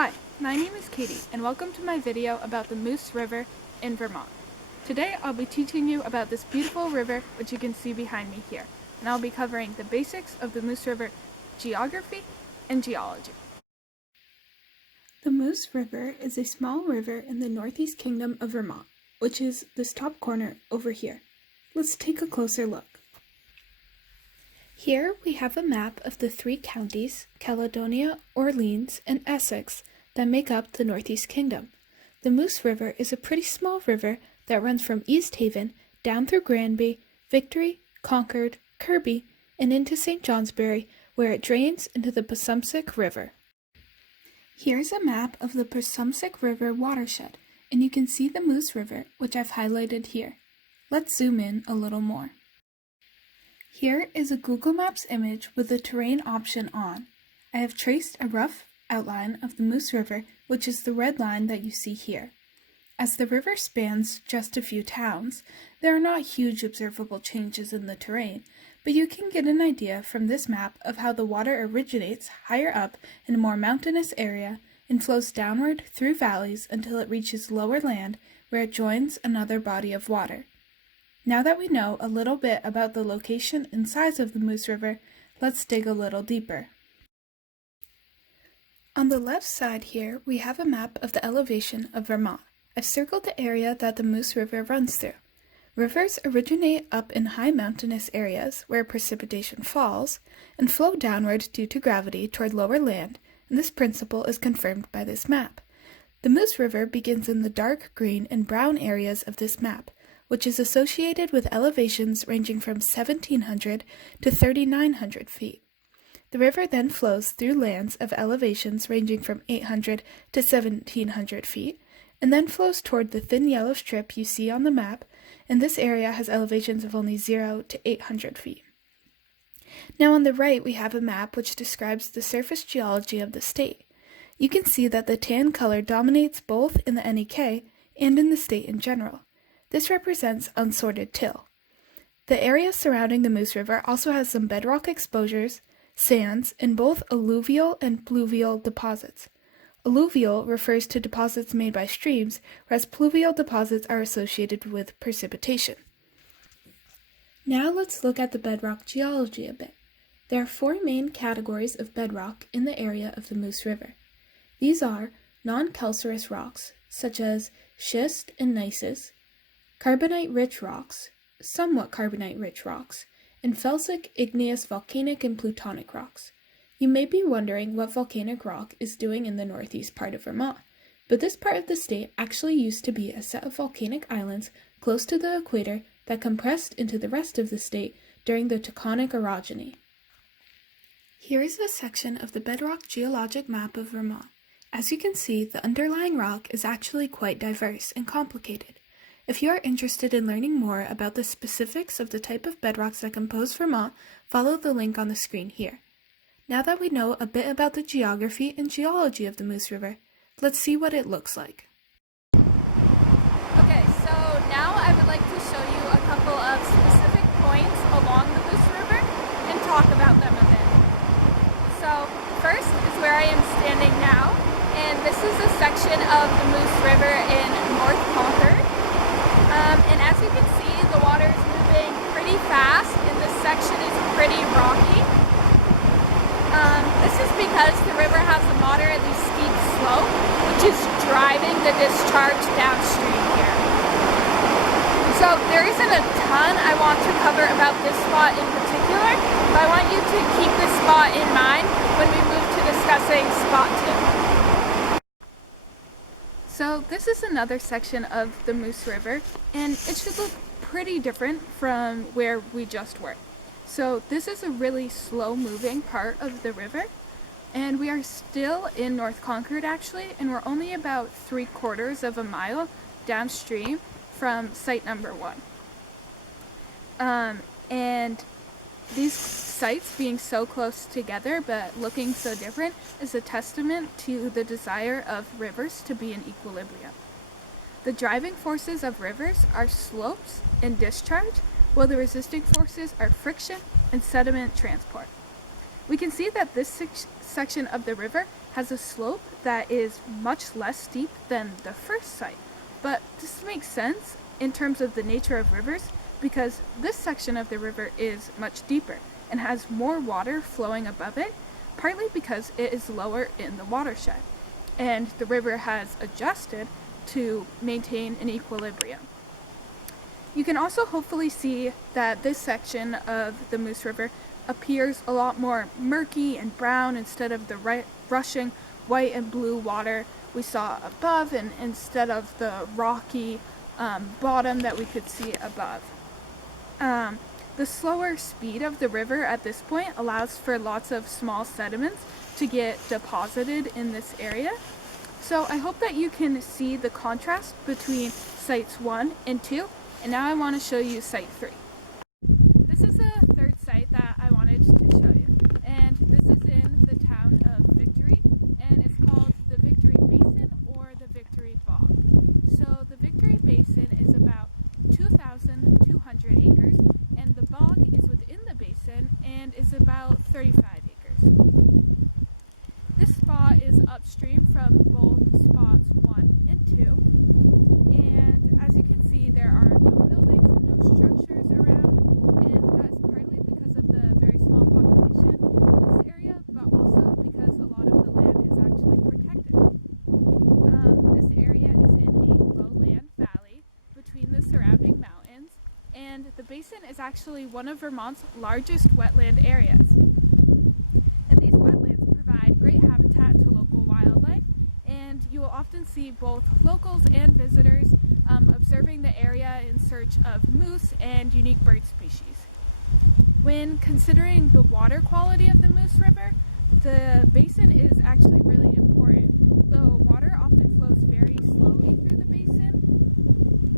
Hi, my name is Katie, and welcome to my video about the Moose River in Vermont. Today I'll be teaching you about this beautiful river which you can see behind me here, and I'll be covering the basics of the Moose River geography and geology. The Moose River is a small river in the Northeast Kingdom of Vermont, which is this top corner over here. Let's take a closer look. Here we have a map of the three counties, Caledonia, Orleans, and Essex, that make up the Northeast Kingdom. The Moose River is a pretty small river that runs from East Haven down through Granby, Victory, Concord, Kirby, and into St. Johnsbury, where it drains into the Passumpsic River. Here's a map of the Passumpsic River watershed, and you can see the Moose River, which I've highlighted here. Let's zoom in a little more. Here is a Google Maps image with the terrain option on. I have traced a rough outline of the Moose River, which is the red line that you see here. As the river spans just a few towns, there are not huge observable changes in the terrain, but you can get an idea from this map of how the water originates higher up in a more mountainous area and flows downward through valleys until it reaches lower land where it joins another body of water. Now that we know a little bit about the location and size of the Moose River, let's dig a little deeper. On the left side here, we have a map of the elevation of Vermont. I've circled the area that the Moose River runs through. Rivers originate up in high mountainous areas where precipitation falls and flow downward due to gravity toward lower land, and this principle is confirmed by this map. The Moose River begins in the dark green and brown areas of this map, which is associated with elevations ranging from 1,700 to 3,900 feet. The river then flows through lands of elevations ranging from 800 to 1,700 feet, and then flows toward the thin yellow strip you see on the map, and this area has elevations of only 0 to 800 feet. Now on the right we have a map which describes the surface geology of the state. You can see that the tan color dominates both in the NEK and in the state in general. This represents unsorted till. The area surrounding the Moose River also has some bedrock exposures, sands, and both alluvial and pluvial deposits. Alluvial refers to deposits made by streams, whereas pluvial deposits are associated with precipitation. Now let's look at the bedrock geology a bit. There are four main categories of bedrock in the area of the Moose River. These are non-calcareous rocks, such as schist and gneiss, carbonate-rich rocks, somewhat carbonate-rich rocks, and felsic, igneous, volcanic, and plutonic rocks. You may be wondering what volcanic rock is doing in the northeast part of Vermont, but this part of the state actually used to be a set of volcanic islands close to the equator that compressed into the rest of the state during the tectonic orogeny. Here is a section of the bedrock geologic map of Vermont. As you can see, the underlying rock is actually quite diverse and complicated. If you are interested in learning more about the specifics of the type of bedrocks that compose Vermont, follow the link on the screen here. Now that we know a bit about the geography and geology of the Moose River, let's see what it looks like. Okay, so now I would like to show you a couple of specific points along the Moose River and talk about them a bit. So first is where I am standing now, and this is a section of the Moose River in North Concord. And as you can see, the water is moving pretty fast, and this section is pretty rocky. This is because the river has a moderately steep slope, which is driving the discharge downstream here. So there isn't a ton I want to cover about this spot in particular, but I want you to keep this spot in mind when we move to discussing spot 2. So this is another section of the Moose River, and it should look pretty different from where we just were. So this is a really slow-moving part of the river, and we are still in North Concord actually, and we're only about 3/4 of a mile downstream from site number 1. And these sites being so close together but looking so different is a testament to the desire of rivers to be in equilibrium. The driving forces of rivers are slopes and discharge, while the resisting forces are friction and sediment transport. We can see that this section of the river has a slope that is much less steep than the first site. But this makes sense in terms of the nature of rivers because this section of the river is much deeper and has more water flowing above it, partly because it is lower in the watershed, and the river has adjusted to maintain an equilibrium. You can also hopefully see that this section of the Moose River appears a lot more murky and brown instead of the rushing white and blue water we saw above, and instead of the rocky bottom that we could see above. The slower speed of the river at this point allows for lots of small sediments to get deposited in this area. So I hope that you can see the contrast between sites 1 and 2, and now I want to show you site 3. This is the third site that I wanted to show you, and this is in the town of Victory, and it's called the Victory Basin or the Victory Bog. So the Victory Basin is about 2,200 acres, and the bog is within the basin and is about 35 acres. This spot is upstream from both spots 1 and 2, and as you can see there are no buildings and no structures around, and that's partly because of the very small population in this area, but also because a lot of the land is actually protected. This area is in a lowland valley between the surrounding mountains, and the basin is actually one of Vermont's largest wetland areas. And these wetlands provide great habitat to local wildlife, and you will often see both locals and visitors observing the area in search of moose and unique bird species. When considering the water quality of the Moose River, the basin is actually really important. The water often flows very slowly through the basin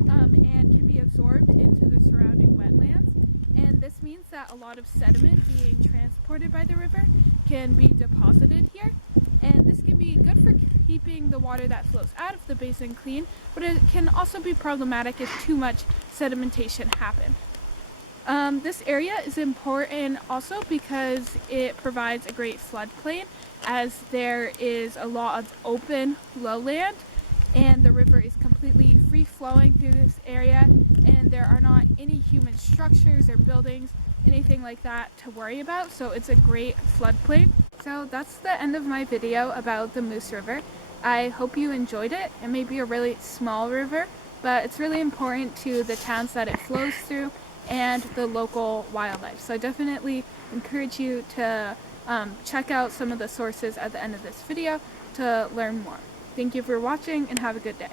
and can be absorbed into the surrounding wetlands, and this means that a lot of sediment being transported by the river can be deposited here, and this can be good for keeping the water that flows out of the basin clean, but it can also be problematic if too much sedimentation happens. This area is important also because it provides a great floodplain, as there is a lot of open lowland and the river is completely free flowing through this area, and there are not any human structures or buildings, anything like that to worry about, so it's a great floodplain. So that's the end of my video about the Moose River. I hope you enjoyed it. It may be a really small river, but it's really important to the towns that it flows through and the local wildlife. So I definitely encourage you to check out some of the sources at the end of this video to learn more. Thank you for watching and have a good day.